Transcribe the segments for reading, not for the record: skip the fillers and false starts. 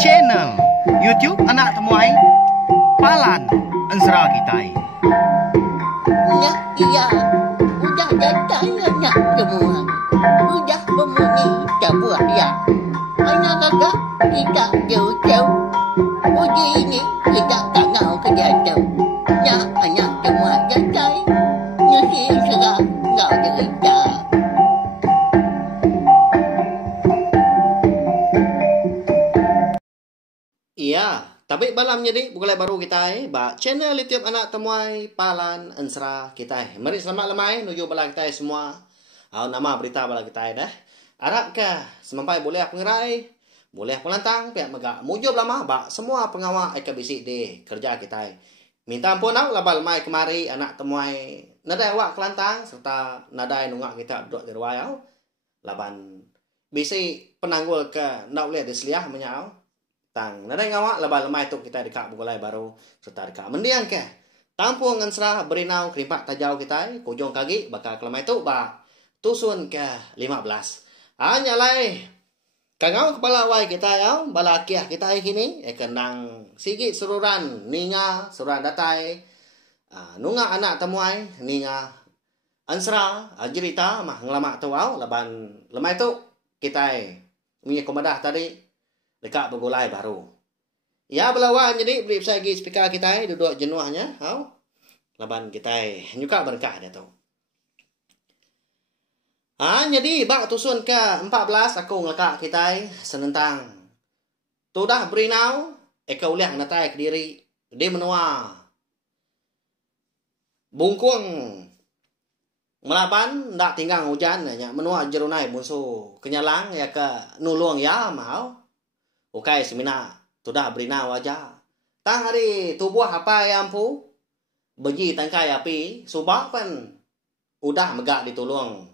channel YouTube anak temuai Palan Ensra Kitai. Ya, iya, udah datang anak semua. Udah memenuhi sebuah ya. Anak kakak kita jauh-jauh. Uji ini kita tak mau kerja jauh. Ya, anak semua datang. Nyusi serah nggak cerita. Iya, tapi balam jadi bukan baru kita channel YouTube anak temuai Palan Ensra kita. Mari selamat lemai nuju bala kita semua. Nama berita bala kita dah. Harap ke semampai boleh pengerai, boleh pelantang, pihak megak mujub lama bak semua pengawal IKBC di kerja kita. Minta ampun au labal mai kemari anak temuai nadai awak kelantang serta nadai nungak kita duduk di ruai au. Laban bisi penanggul ke nak boleh diseliah menyau. Tang nadai ngawak labal mai tu kita dekat bugulai baru serta dekat mendiang ke. Tampung Ensra berinau kerimpak tajau kita kujung kaki bakal kelemai tu bak tusun ke 15. Hanya lai kangau kepala wai kita ya bala kiah kita kini kenang sigit seruran ninga seruran datai nunga anak temuai ninga Ensra ajrita mah ngelamak tu au laban lemai tu kita punya komadah tadi dekat begulai baru ya belawan jadi beli sagi speaker kita duduk jenuahnya au laban kita nyuka berkah dia tu. Jadi bak tusun ke 14 aku ngelakak kita senentang. Tu dah berinau eka uliah natai ke diri dia menua. Bungkung melapan ndak tinggal hujan nya menua jerunai bunsu kenyalang ya ke nulung ya mau. Ukai semina tu dah berinau aja. Tang hari tubuh apa yang pu beji tangkai api subak pan udah megak ditulung.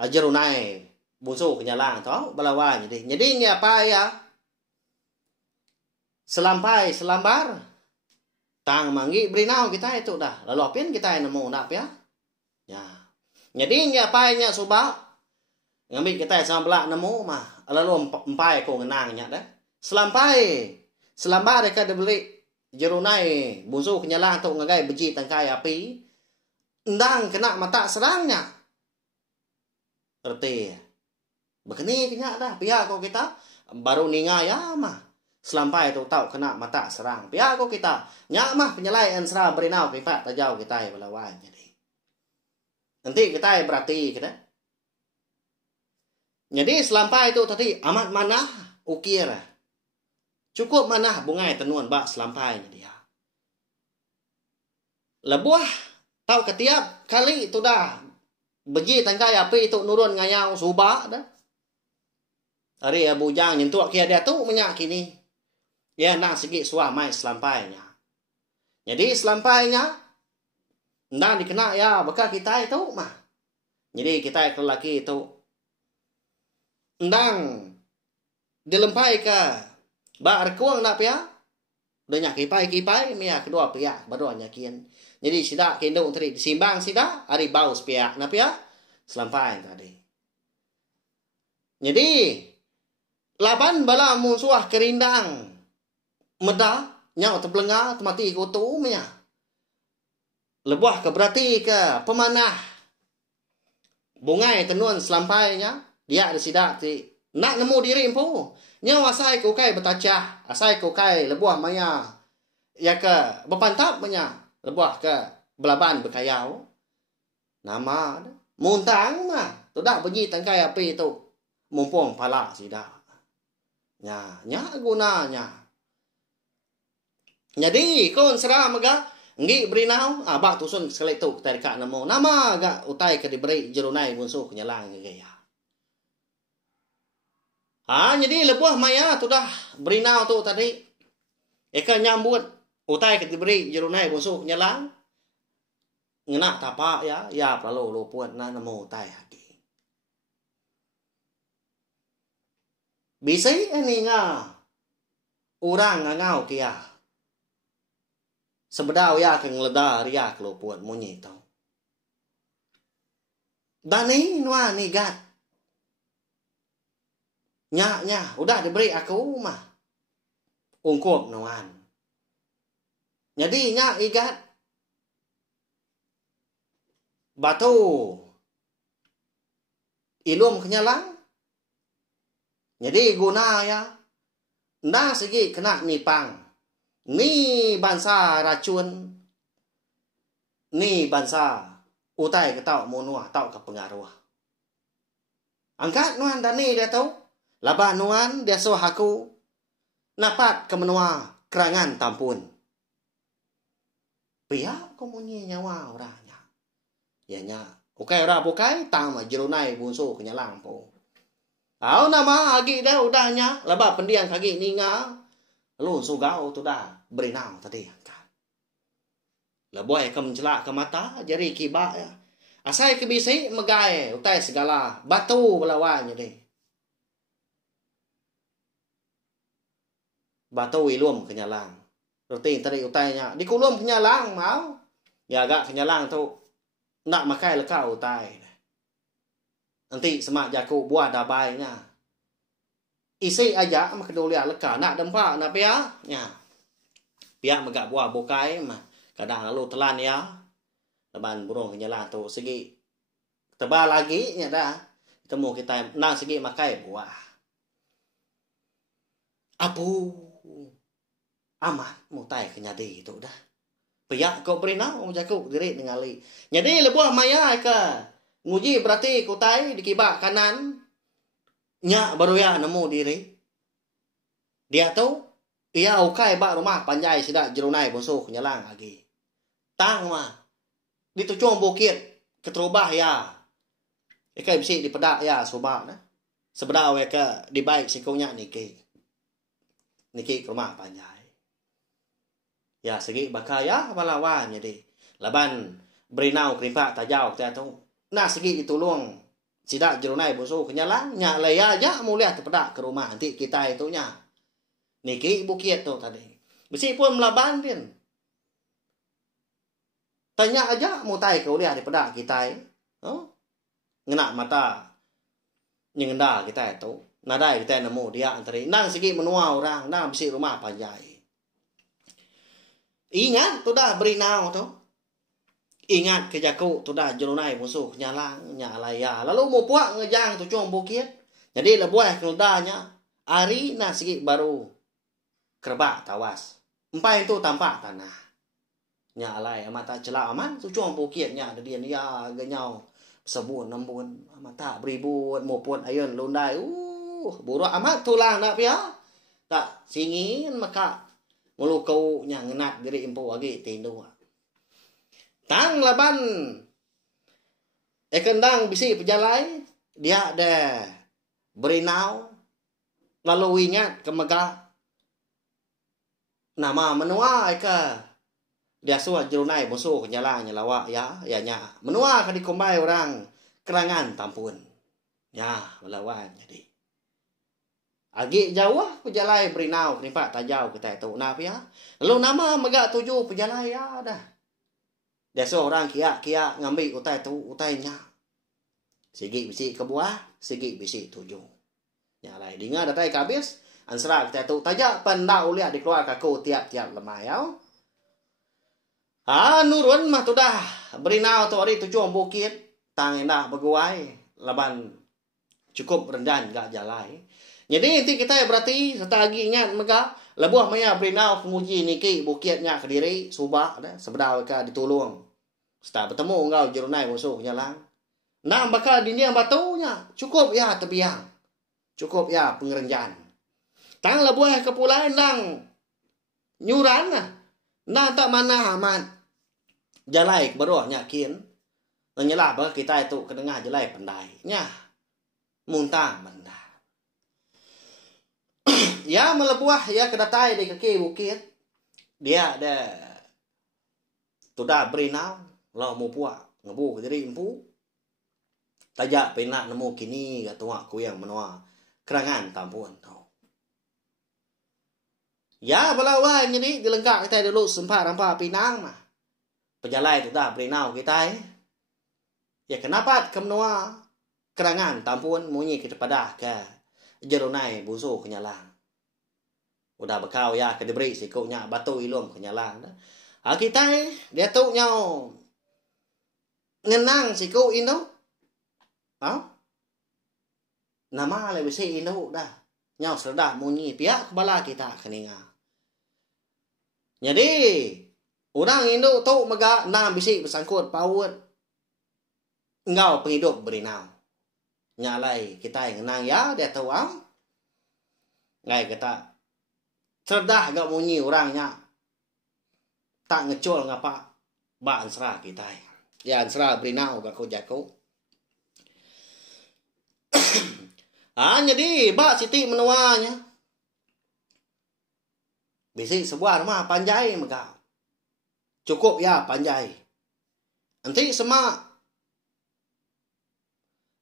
Jerunai bunsu kenyalang tau balawan jadi ni apa ya selampai selambar tang manggi berinau kita itu dah lalu apin kita nemu nak ya ya jadi ni apa nya subak ngambil kita sambelak nemu mah lalu empai ko ngenangnya dah selampai selambar dekat dibeli jerunai bunsu kenyalang tu ngagai beji tangkai api endang kena mata serangnya erti begini kenyak dah pihak kau kita baru ninga ya mah selampai tu tahu kena mata serang pihak kau kita nyak mah penyelai Ensra berinau privat tajau kita belawan jadi nanti kita berarti kita jadi selampai tu tadi amat manah ukir cukup manah bungai tenuan bak selampai dia lebuah tahu ketiap kali tu dah beji tangkai api itu nurun ngayau subak dah. Hari Abu Jang nyentuh kia dia tu menyak kini. Ya nak segi suamai selampainya. Jadi selampainya ndak dikena ya bakal kita itu mah. Jadi kita lelaki itu ndang dilempai ke ba rekuang nak pia. Banyak kipai mia kedua pihak baru nyakin. Jadi sida kendong tadi disimbang sida hari baus pihak na pihak selampai tadi. Jadi laban bala musuh kerindang medah nyau terbelenga mati kutu mia. Lebuah ke berarti ke pemanah bungai tenuan selampainya dia ada sida ti nak nemu diri empu. Nyawa asai ko kai betacah, asai ko kai lebuah maya. Ya ke bepantap manya, lebuah ke belaban bekayau. Nama muntang mah, tu dak bunyi tangkai api tu. Mumpung pala sida. Nya gunanya. Jadi kon sera mega ngi berinau abak tusun sekali tu kita dekat nemu. Nama agak utai ke diberi jerunai bunsu kenyalang gaya. Jadi lebuah maya tu dah berinau tu tadi. Eka nyambut utai ke diberi jerunai busuk nyelang. Ngena tapak ya. Ya perlu lupuan na nemu utai hati. Bisa ini nga. Urang ngangau kia. Sebedau ya ke ngeleda ria ke lupuan munyi tau. Dani nua nigat. Nya, udah diberi aku mah. Ungkup nuan. Jadi nya igat batu ilum kenyalang. Jadi guna ya. Nda segi kena nipang. Ni bangsa racun. Ni bangsa utai ke tau monua tau ke pengaruh. Angkat nuan dani dia tahu. Laba nuan dia so aku. Napat ke menua kerangan tampun. Pihak komunyi nyawa orangnya. Ya nya. Ukai ora bukai tang ma jerunai bunso kenyalang po. Au nama agi dah udahnya. Laba pendiang kaki ninga. Lu sugau tu dah berinau tadi angkat. Laboy ke mencelak ke mata jari kibak ya. Asai ke bisi megai utai segala batu belawanya deh. Batu ilum kenyalang. Roti tadi utainya dikulum kenyalang mau. Ya agak kenyalang tu nak makai leka utai. Nanti semak jaku buah dabainya. Isi aja mak kedulia leka nak dempa nak pia nya. Pia megak buah bokai mah kadang lalu telan ya. Leban burung kenyalang tu segi tebal lagi nya dah. Temu kita nang segi makai buah. Apu amat mutai kenyadi itu dah. Pia kau berinau jaku diri ningali. Jadi lebuah maya ke nguji berarti kutai di kibak kanan. Nya baru ya nemu diri. Dia tahu ia ukai bak rumah panjai sidak jerunai bonso kenyalang lagi. Tang mah ditucung bukit keterubah ya. Ikai bisi dipedak ya sobak dah. Sebedah weka di baik sikunya niki. Niki ke rumah panjai. Ya segi bakaya palawan jadi. Laban berinau kerimpak tajau kita tahu. Nah segi ditulung sidak jerunai bonso kenyalang nya laya aja mulia terpedak ke rumah nanti kita itunya. Niki bukit tu tadi. Besi pun melaban pin. Tanya aja mutai ke uliah daripada kita. Oh? Ngena mata nyengenda kita itu. Nadai kita nemu dia antara nang segi menua orang, nang besi rumah panjai. Ingat tu dah berinau tu. Ingat ke jaku tu dah jerunai musuh nyalang nyalaya. Lalu mau puak ngejang tu cung bukit. Jadi lebuah keldanya ari na segi baru kerbak tawas. Empai itu tampak tanah. Nyalai mata celak aman tu cung bukitnya ada dia genyau sebun nembun mata beribut maupun ayun lundai. Buruk amat tulang nak pia. Tak singin maka mulu kau nya ngenat diri impu lagi tindu. Tang laban ekendang bisi pejalai dia ada berinau lalu ingat ke megah nama menua eka dia suah jerunai musuh nyala nyalawa ya nya menua ka dikombai orang kerangan tampun ya melawan jadi agi jauh pejalai berinau kenapa tajau kita itu napa ya lalu nama megak tujuh pejalai ya dah. Dia seorang kia ngambil utai tu utainya. Segi bisi ke buah, segi bisi tujuh. Yang lain dengar datai kabis, ansra kita tu tajak pendak uliah dikeluar kaku tiap-tiap lemah ya. Nurun mah tu dah berinau tu hari tujuh bukit, tang endah beguai, laban cukup rendah gak jalai. Jadi nanti kita berarti setagi ingat megah lebuah maya berinau penguji niki bukitnya Kediri subak dah sebedal ka ditulung. Setelah bertemu engkau jerunai musuh nyalang. Nah bakal dunia batunya cukup ya tebiang. Cukup ya pengerenjan. Tang lebuah kepulauan nang nyuran nah. Nang tak mana aman. Jalai beruah nyakin. Menyelah bah kita itu kedengah jalai pendai. Nya muntang benda. Ya melebuah ya kedatai di kaki bukit. Dia ada tudah berinau lo mau puak ngebu ke diri empu. Tajak penak nemu kini kat tuak ku yang menua kerangan tampun tau. Ya belawan jadi dilengkap kita dulu sempat rampa pinang mah. Pejalai tudah berinau kita Ya kenapa ke menua kerangan tampun munyi kita padah ke Jerunai busu kenyalang. Udah bekau ya ke diberi sikunya batu ilum kenyalang dah. Kita dia tu nhau ngenang siku ino. Nama le bisi ino dah. Nhau serdah munyi pihak kepala kita keninga. Jadi orang Indo tu mega na bisi bersangkut paut. Engau penghidup berinau. Nyalai kita yang ngenang ya dia tahu ngai kata cerdah gak munyi orangnya tak ngecol ngapa ba ansra kita ya ansra berinau gak ko jako. Jadi ba siti menuanya bisi sebuah rumah panjai mega cukup ya panjai nanti semak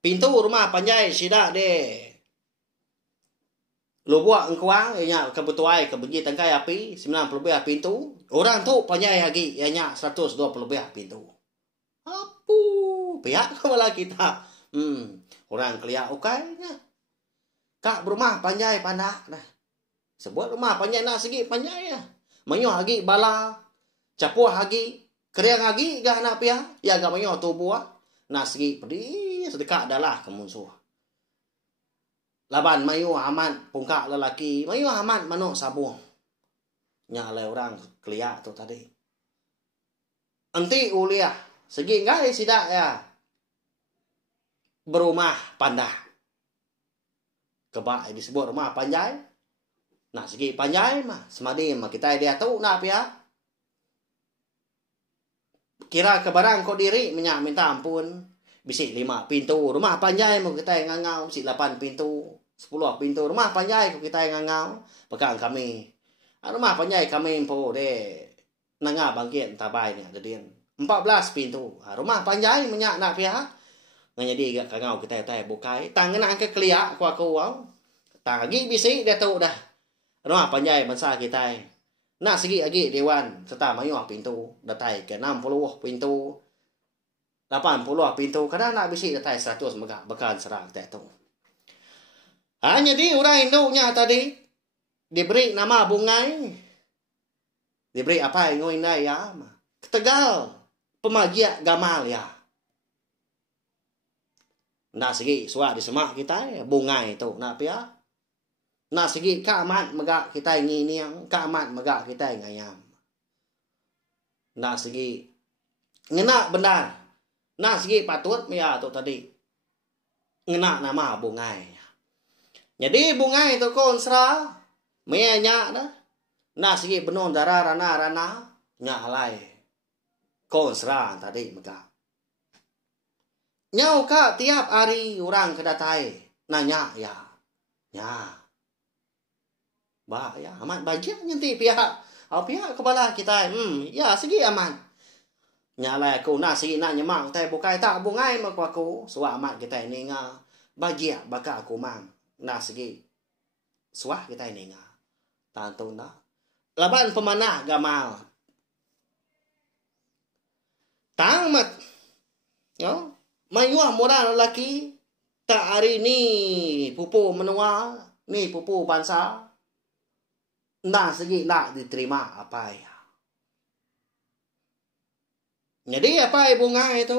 pintu rumah panjai sida de lubuak engkuang nya kebutuai kebenci tangkai api 90 lebih pintu orang tu panjai lagi nya 120 lebih pintu apu pihak kepala kita orang kelia ukainya kak rumah panjai pandak nah sebut rumah panjai nak segi panjai ya menyoh lagi bala capuah lagi keriang lagi gak nak pihak ya gak menyoh tubuh nak segi pedih sedekah adalah kemunsuh. Laban mayu aman pungkak lelaki, mayu aman manuk sabung. Nyalai orang keliak tu tadi. Enti uliah, segi ngai sidak ya. Berumah pandah. Kebak disebut rumah panjai. Nah segi panjai mah, semadi mah kita dia tahu nak ya. Kira kebarang kau diri minta ampun. Bisi 5 pintu rumah panjai mau kita yang ngangau bisi 8 pintu 10 pintu rumah panjai ko kita yang ngangau pegang kami rumah panjai kami po de nanga bangkit tabai ni jadi 14 pintu rumah panjai menyak nak pihak ngajadi gak kangau kita tai bukai tangan ke kelia ku aku tang lagi bisi dia tahu dah rumah panjai bangsa kita nak segi lagi dewan serta mayu pintu datai ke 60 pintu 80 pintu kadang nak bisi datai 100 megah bekan serang tak tu. Jadi orang Indo-nya tadi diberi nama bungai. Diberi apa yang ngoi ya? Ketegal pemagia gamal ya. Nak segi suak di semak kita bungai tu nak pia. Nak segi kamat megak kita nginiang, kamat megak kita ngayam. Nak segi ngena benar. Nah segi patut ya tu tadi ngena nama bungai. Jadi bungai tu konsra menya dah. Nah segi benon darah rana nya halai. Konsra tadi mega. Nyau ka tiap hari orang kedatai nanya ya. Ya. Ba ya aman bajak nanti pihak kepala kita ya segi aman. Nyalai aku nak segi nak nyemak tai bukai tak bungai mak aku suak amat kita ini nga bagia baka aku mang nak segi suah kita ini nga tantu na laban pemanah gamal tang mat yo mayuah modal lelaki tak hari ni pupu menua ni pupu bangsa nak segi nak diterima apa ya. Jadi apa bunga itu?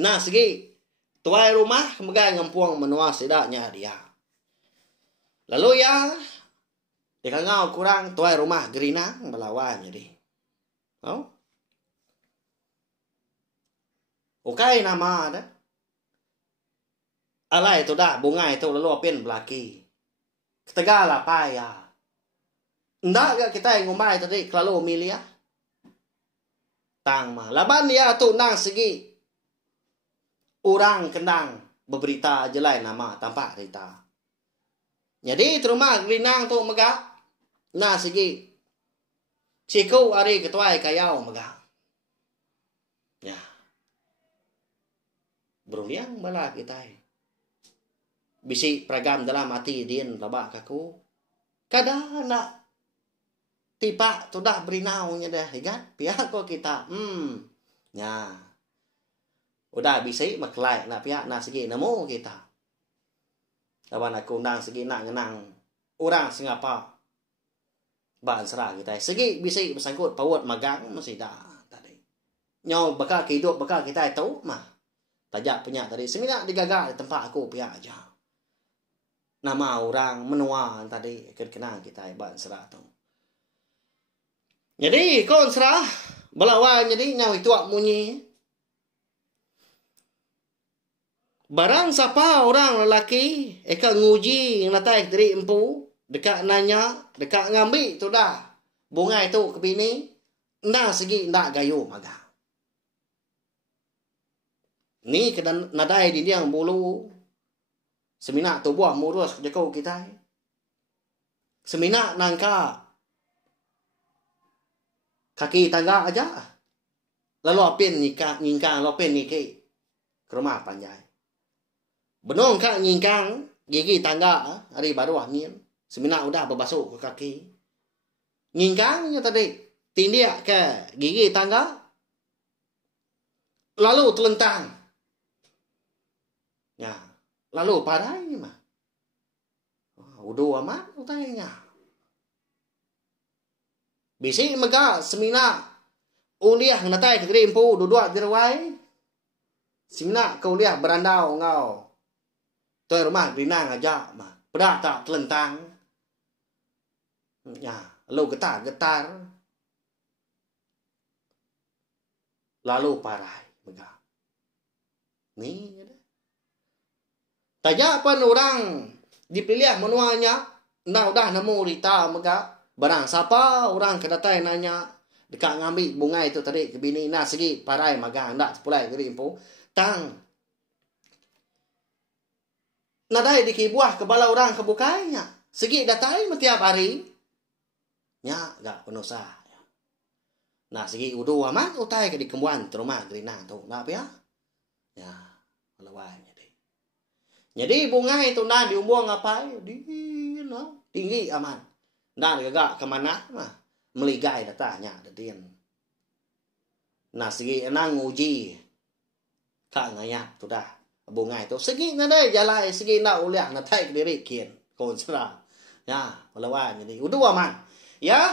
Nah segi tuai rumah megai ngempuang menua sidaknya dia. Lalu ya dikangau kurang tuai rumah gerinang melawan jadi. Oh? Okai nama ada. Alai itu dah bunga itu lalu apin belaki. Ketegal apa ya? Ndak gak kita yang ngomai tadi kalau milia. Tang mah laban dia tu nang segi orang kendang berberita jelai nama tampak cerita. Jadi terumah gerinang tu megak nah segi siku hari ketuai kayau megak. Ya. Beruliang bala kita. Bisi peragam dalam hati din labak kaku. Kadang nak tiba tu dah berinaunya dah higat pihak kok kita ya udah bisa maklai nak pihak nak segi nemu kita Laban aku undang segi nak ngenang orang Singapura. Ba Ansra kita. Segi bisi bersangkut pawat magang masih dah tadi. Nyau bakal hidup bakal kita tahu mah. Tajak punya tadi. Semina digagak di tempat aku pihak aja. Nama orang menua tadi kenang kita Ba Ansra tu. Jadi kau Ansra belawan jadi nyau itu munyi. Barang siapa orang lelaki eka nguji yang natai diri empu dekat nanya dekat ngambil tu dah bunga itu ke bini nda segi nda gayo maga ni kena nadai di yang bulu semina tu buah murus jakau kita semina nangka kaki tangga aja lalu apin nikah nyingkang lopin niki ke rumah panjai benong kak nyingkang gigi tangga hari baru angin semina udah berbasuh ke kaki nyingkangnya tadi tindiak ke gigi tangga lalu telentang ya lalu parai mah udah amat utainya bisi mega semina uliah natai ke rimpu duduk dirwai semina ke uliah berandau ngau tôi rumah Rinang aja mah pedak tak telentang ya lalu getar lalu parai mega ni tajak pan orang dipilih menuanya nah udah nemu rita mega barang siapa orang kedatai nanya dekat ngambil bunga itu tadi ke bini nah segi parai mega ndak sepulai geri impu tang nadai di kibuah kebala orang kebukainya. Segi datai setiap hari. Nya gak penuh sah. Nah segi udu amat utai ke di kembuan terumah gerina tu. Nak apa ya? Ya, lawan jadi. Jadi bunga itu nah diumbuang ngapai? Tinggi aman. Nah gak kemana mah. Meligai datanya dadin. Nah segi enang uji. Kak ngayak tu dah. Bunga itu segi nadai jalai segi nak uliah na tai diri kian konsra ya melawan jadi udah aman ya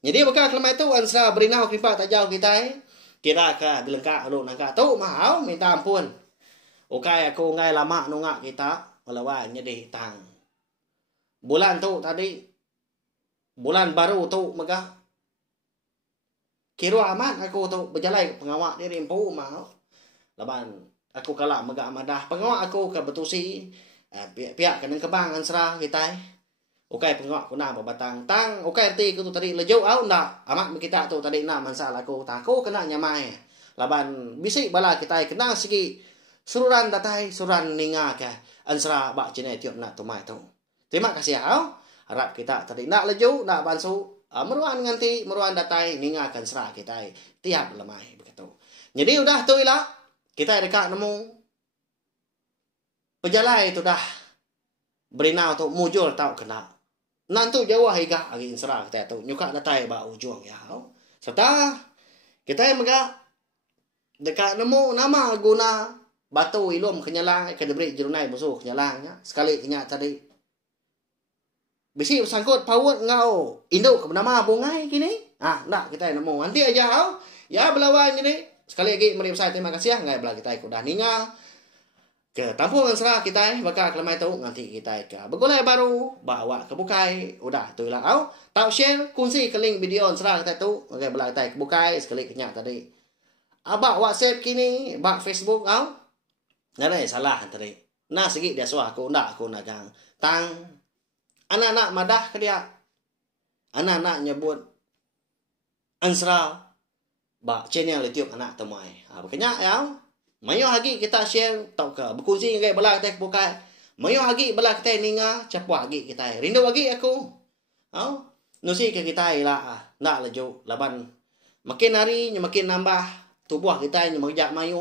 jadi bakal kelama itu Ansra berinau kripa tak jauh kita kira ka dilengkap lu nangka tu mau minta ampun okai aku ngai lama nunga kita melawan jadi tang bulan tu tadi bulan baru tu megah kira aman aku tu berjalan pengawak diri empu mau laban aku kalah megak madah pengawak aku ke betusi pihak kena kebang Ansra kita okai pengawak ku na batang tang okai ti ku tu tadi lejau au ndak amat kita tu tadi na masalah aku taku kena nyamai laban bisik bala kita kena segi sururan datai suran ninga ke Ansra bak cine tiop nak tumai tu terima kasih au harap kita tadi nak lejau nak bansu meruan nganti meruan datai ninga kan Ansra kita tiap lemai begitu jadi udah tu ilah kita dekat nemu pejalai itu dah berinau tu mujur tau kena nantu jauh higa agi Ansra kita tu nyuka datai ba ujung ya serta kita mega dekat nemu nama guna batu ilum kenyalang ke diberi jerunai musuh kenyalangnya sekali ingat tadi bisi sangkut pawut ngau induk nama bungai kini nak kita nemu nanti aja ya belawan ini sekali lagi mari saya terima kasih ngai belah kita udah ningal ke tampung Ansra kita bakal kelemai tahu nanti kita ke begulai baru bawa ke bukai udah tu lah au tahu share kunci ke link video Ansra kita tu oke belah kita ke bukai sekali kenyak tadi abak WhatsApp kini bak Facebook au nggak salah tadi nah segi dia suah aku ndak aku nagang tang anak-anak madah ke dia anak-anak nyebut Ansra ba channel YouTube anak temuai makanya ya mayo lagi kita share tau ke berkongsi dengan bala kita buka mayo lagi bala kita ninga capwa lagi kita rindu lagi aku nusi ke kita lah nak laju laban makin hari makin nambah tubuh kita nyemajak mayo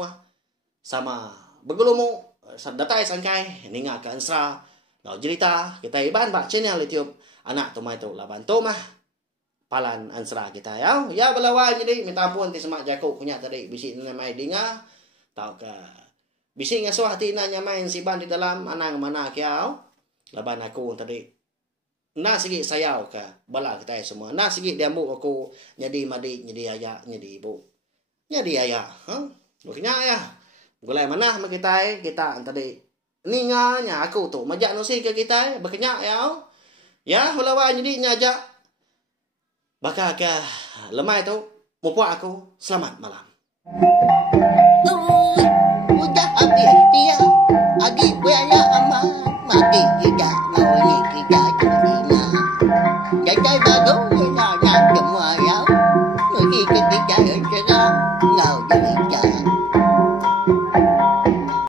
sama bergelumu datai sangkai ninga ke Ansra no cerita kita iban ba channel YouTube anak temuai tu laban tu mah palan Ansra kita ya belawan jadi minta ampun ti semak jaku punya tadi bisik nyamai dinga tau ke bisik ngasuh hati na nyamai siban di dalam anang mana kiau Laban aku tadi. Na sige sayaw ka. Bala kita semua. Na sige diambu aku jadi madi, jadi ayah, jadi ibu. Jadi ayah. Ha? Makanya ayah. Gulay mana kita tadi. Ni nga nya aku tu. Majak no si ke kita. Bakanya ayaw. Ya, hulawa jadi nyajak. Baka ka lemai tu. Mupuak aku. Selamat malam. Udah habis dia. Agi buaya aman. Mati kita. Ngawini kita.